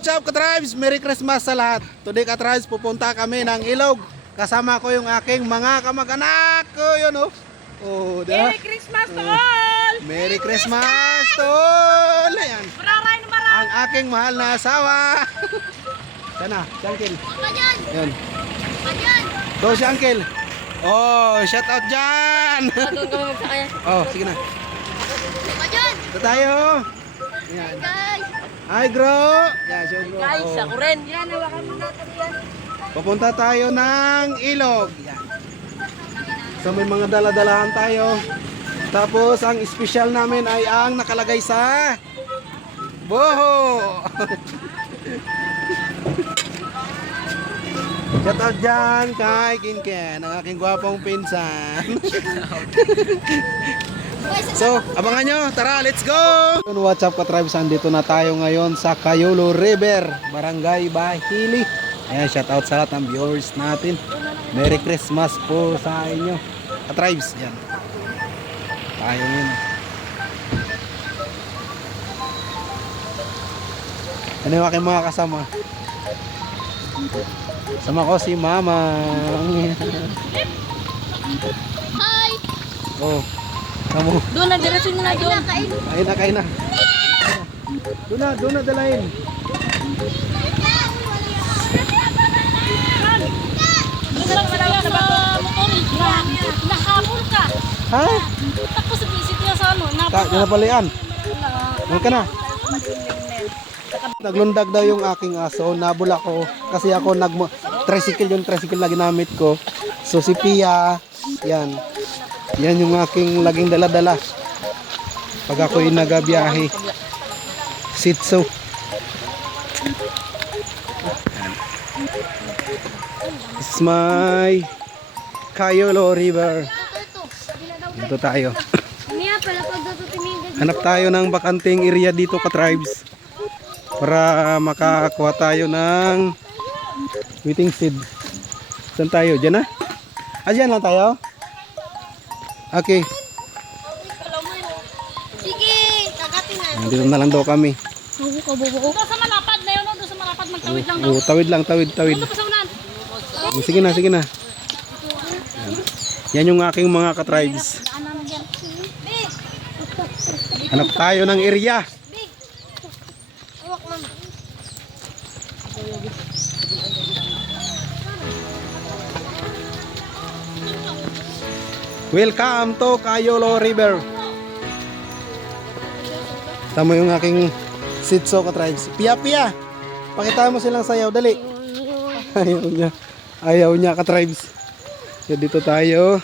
what's up ka-tribes? Merry Christmas sa lahat. Today ka-tribes, pupunta kami ng ilog. Kasama ko yung aking mga kamag-anak. Oh, yun oh. Oh, diba? Merry Christmas to all! Merry Christmas to all! Ayan. Mararay na mararay! Ang aking mahal na asawa. Sana, si Uncle. Yun. So, si Uncle. Oh, shout out dyan. Doon kami magsakaya. Oh, sige na. Ito tayo. Ayan. Guys, Hi, Gro. Yan, si Gro. Guys, Oh. ako rin. Yan, hawakan mo natin yan. Papunta tayo ng ilog. Yan. So may mga dala-dalahan tayo. Tapos ang special namin ay ang nakalagay sa boho. Shout out dyan kay Kinken, ang aking gwapong pinsan. So, abangan nyo. Tara, let's go! What's up ka-tribes? Andito na tayo ngayon sa Cayulo River, Barangay Bahili. Ayan, shout out sa lahat ng viewers natin. Merry Christmas po sa inyo ka-tribes. Ayan. Tayo ngayon. Ano yung aking mga kasama? Sama ko si Mama. hi! Oh, kamu. Doon na, diretso nyo na doon. Kain na. Doon na dalahin. Doon lang sa motor. Nahabol ka. Ha? Tapos sa visit niya sa ano. Yan na pala yan. Huwag ka na. Naglundag daw yung aking aso. Nabula ko. Kasi ako tricycle yung tricycle na ginamit ko. So si Pia, yan. Yan yung aking laging dala-dala. Pag ako'y nagabiyahe. Shih Tzu. This is my Cayulo River. Dito tayo. Hanap tayo ng bakanting area dito ka-tribes para makakuha tayo ng waiting seed. Saan tayo? Diyan na? Diyan lang tayo? Okay. Sige, kagatin na. Dito na lang daw kami. Doon sa malapad na yun. Doon sa malapad magtawid lang daw. Tawid lang. Doon pa sa unan. Sige na. Yan yung aking mga ka-tribes. Hanap tayo ng area. Huwag mama. Welcome to Cayulo River. Tama yung aking Shih Tzu ka-tribes. Pia. Pakita mo silang sayaw. Dali. Ayaw niya ka-tribes. So dito tayo.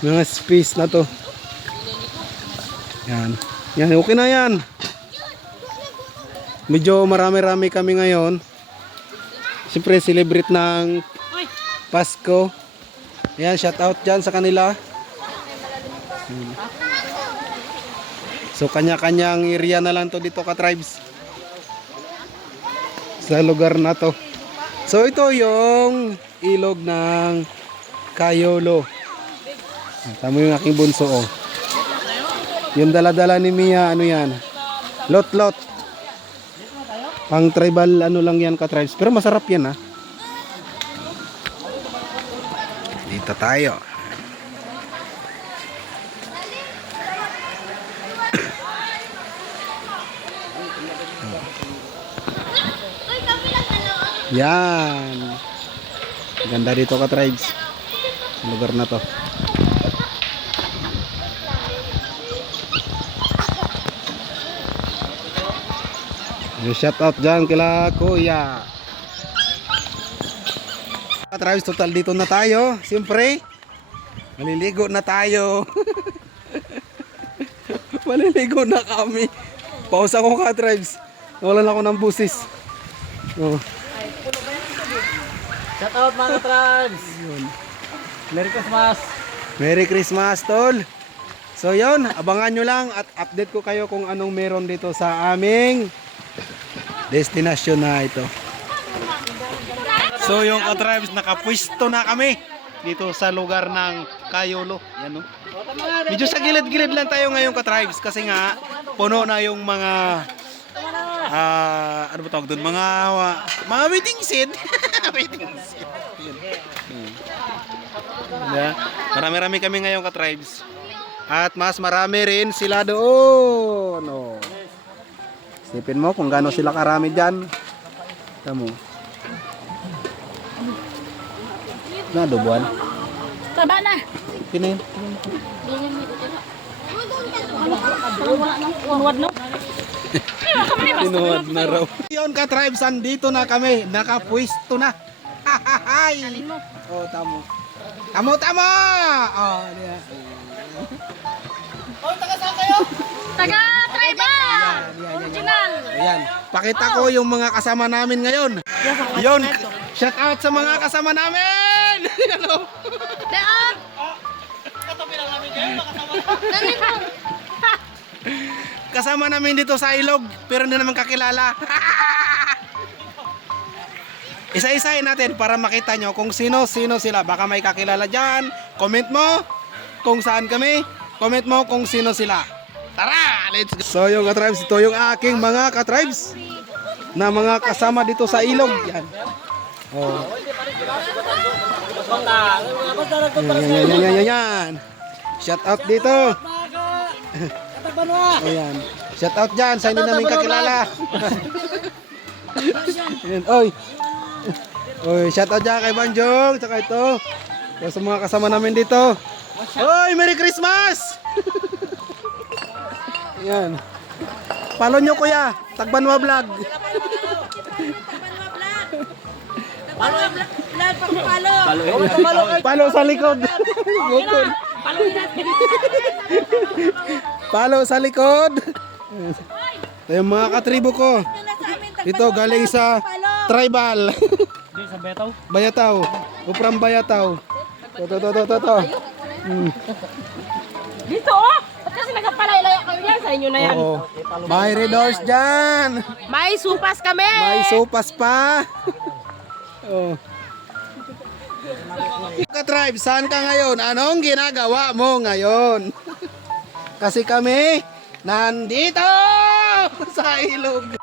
Mga space na to. Yan, okay na yan. Medyo marami-rami kami ngayon. Siyempre celebrate ng Pasko. Ayan, shout out dyan sa kanila. So kanya-kanyang area na lang to dito ka-tribes. Sa lugar na to. So ito yung ilog ng Cayulo. Tama yung aking bunso oh. Yung dala-dala ni Mia, ano yan? Lot. Pang tribal ano lang yan ka-tribes. Pero masarap yan ha. Dito tayo. Yan. Ganda dito ka-tribes. Lugar na to. Shout out dyan kila Kuya. Ka-tribes, total dito na tayo. Siyempre, maliligo na tayo. Maliligo na kami. Pausa ko ka-tribes. Nawalan ako ng busis. Oh. Shout out mga tribes. Merry Christmas. Merry Christmas tol. So yun, abangan nyo lang at update ko kayo kung anong meron dito sa aming destinasyon na ito. So yung ka-tribes, nakapwisto na kami dito sa lugar ng Cayulo. Yan no. Medyo sa gilid-gilid lang tayo ngayon ka-tribes kasi nga puno na yung mga ano ba tawag doon? Mga waiting seed. Waiting seed. Yun. Yeah. Marami-rami kami ngayon ka-tribes. At mas marami rin sila doon. Oh. Isipin mo kung gaano sila karami dyan. Tamo. Nadubuan. Taba na. Pinin. Unwad no? Tinuod na raw. Yun ka-tribes, andito na kami. Nakapwesto na. Hahahay. Oh, tamo. Tamo! Oh, diya. Taga tribal. Original. Ayan. Pakita ko yung mga kasama namin ngayon. Yun. Shout out sa mga kasama namin. Hello. Deon. Kasama namin dito sa ilog, pero hindi naman kakilala. Isa-isahin natin para makita nyo kung sino-sino sila. Baka may kakilala dyan. Comment mo kung saan kami. Comment mo kung sino sila. Tara! Let's go! So yung ka-tribes, ito yung aking mga ka-tribes na mga kasama dito sa ilog. Yan. Oh. Yan. Shout out dito. Ayan. Shout out dyan sa hindi namin kakilala. Ayan. Oy, shout out dyan kay Banjong. Tsaka ito. Sa mga kasama namin dito. Oy, Merry Christmas! Ayan. Follow nyo kuya. Tagbanwa vlog. Follow sa likod. Bukod. Follow sa likod. Ito yung mga katribo ko. Ito galing sa tribal. Di sa Betaw. Bayataw. Upram Bayataw. To. Dito oh. Ba't kasi nagpalaylaya kayo yan? Sa inyo na yan. Oo. May redors dyan. May supas kami. May sopas pa. Oh. Ka-tribe, saan ka ngayon? Anong ginagawa mo ngayon? Kasi kami nandito sa ilog.